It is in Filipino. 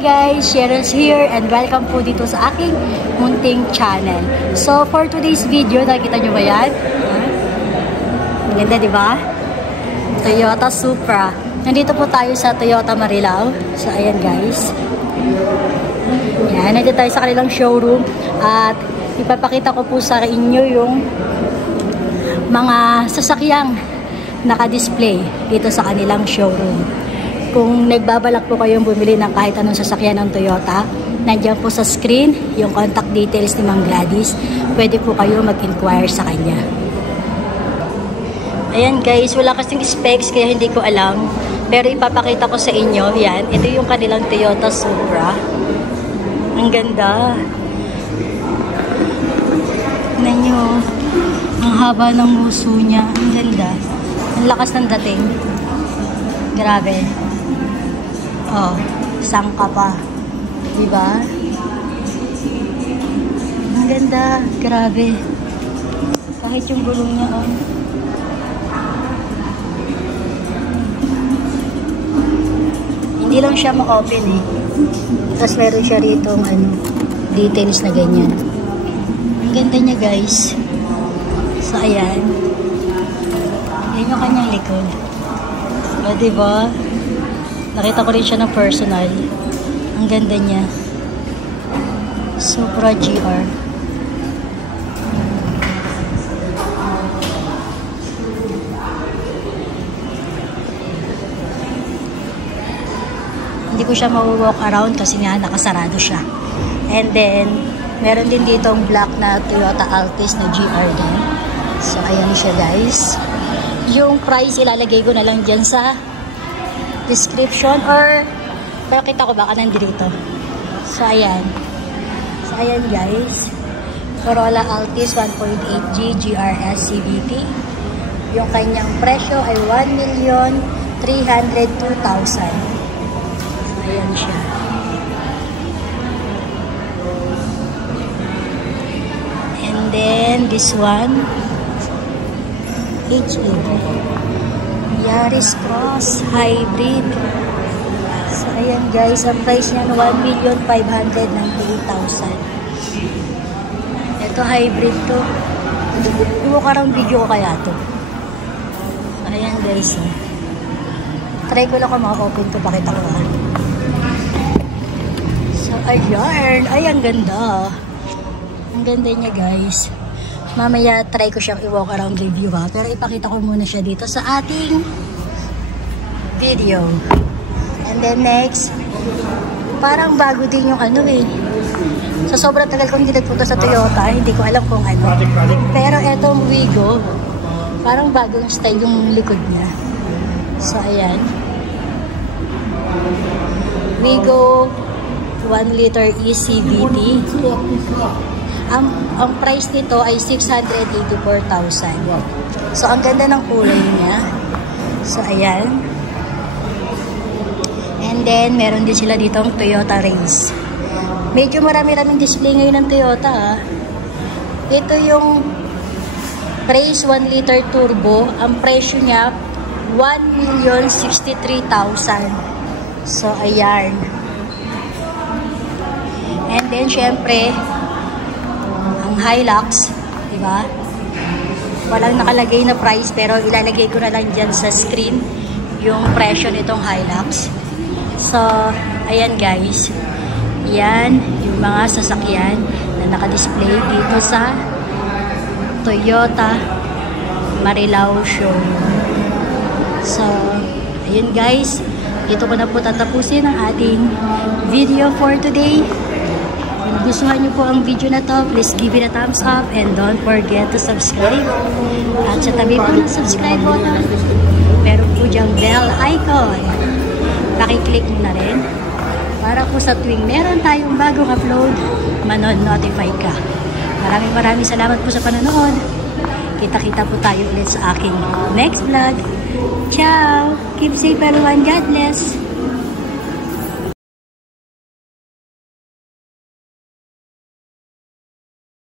guys, Cheryl's here and welcome po dito sa aking munting channel. So for today's video, nakikita nyo ba yan? Ang ganda, diba? Toyota Supra. Nandito po tayo sa Toyota Marilao. So ayan guys. Yan, nandito tayo sa kanilang showroom at ipapakita ko po sa inyo yung mga sasakyang naka-display dito sa kanilang showroom. Kung nagbabalak po kayong bumili ng kahit anong sasakyan ng Toyota, nandiyan po sa screen yung contact details ni Ma'am Gladys. Pwede po kayo mag-inquire sa kanya. Ayan guys, wala kasing specs kaya hindi ko alam. Pero ipapakita ko sa inyo, yan. Ito yung kanilang Toyota Supra. Ang ganda. Tignan nyo. Ang haba ng muso niya. Ang ganda. Ang lakas ng dating. Grabe. Oh, sangka pa. Diba? Ang ganda. Grabe. Kahit yung gulong niya, oh. Hindi lang siya ma-open eh. Tapos meron siya rito details na ganyan. Ang ganda niya guys. So ayan. Yan yung kanyang likod. O diba? Nakita ko rin siya ng personal. Ang ganda niya. Supra GR. Hindi ko siya ma-walk around kasi nga nakasarado siya. And then, meron din dito ang black na Toyota Altis na GR din. So ayan siya guys. Yung price ilalagay ko na lang dyan sa description or pakita ko baka nandito. So ayan. So ayan guys. Corolla Altis 1.8G GRS CVT. Yung kanyang presyo ay 1,302,000. So ayan siya. And then this one HE Yaris Cross Hybrid. So ayan guys, ang price niya 1,598,000. Ito hybrid to. Iwo karang video ko kaya to. So ayan guys, try ko lang kung maka-open to, pakita ko ha. So ayan, ay ang ganda. Ang ganda niya guys. Mamaya try ko siyang i-walk around review ha. Pero ipakita ko muna siya dito sa ating video. And then next, parang bago din yung So sobrang tagal kong hindi nagpunta sa Toyota. Hindi ko alam kung ano. Pero etong Wigo, parang bagong style yung likod niya. So ayan. Wigo 1 liter ECVT. Ang price nito ay 684,000. So, ang ganda ng kulay niya. So, ayan. And then, meron din sila ditong Toyota Race. Medyo marami-raming display ngayon ng Toyota. Ito yung Race 1 liter turbo. Ang presyo niya, 1,063,000. So, ayan. And then, syempre, Hilux, diba? Walang nakalagay na price pero ilalagay ko na lang dyan sa screen yung presyo nitong Hilux. So, ayan guys. Yan yung mga sasakyan na nakadisplay dito sa Toyota Marilao Showroom. So, ayun guys. Dito ko na po tatapusin ang ating video for today. Kung gustuhan niyo po ang video na to, please give it a thumbs up and don't forget to subscribe. At sa tabi po ng subscribe button, meron po diyang bell icon. Pakiclick mo na rin para po sa tuwing meron tayong bagong upload, manon-notify ka. Maraming salamat po sa panonood. Kita-kita po tayo ulit sa aking next vlog. Ciao! Keep safe everyone. God bless!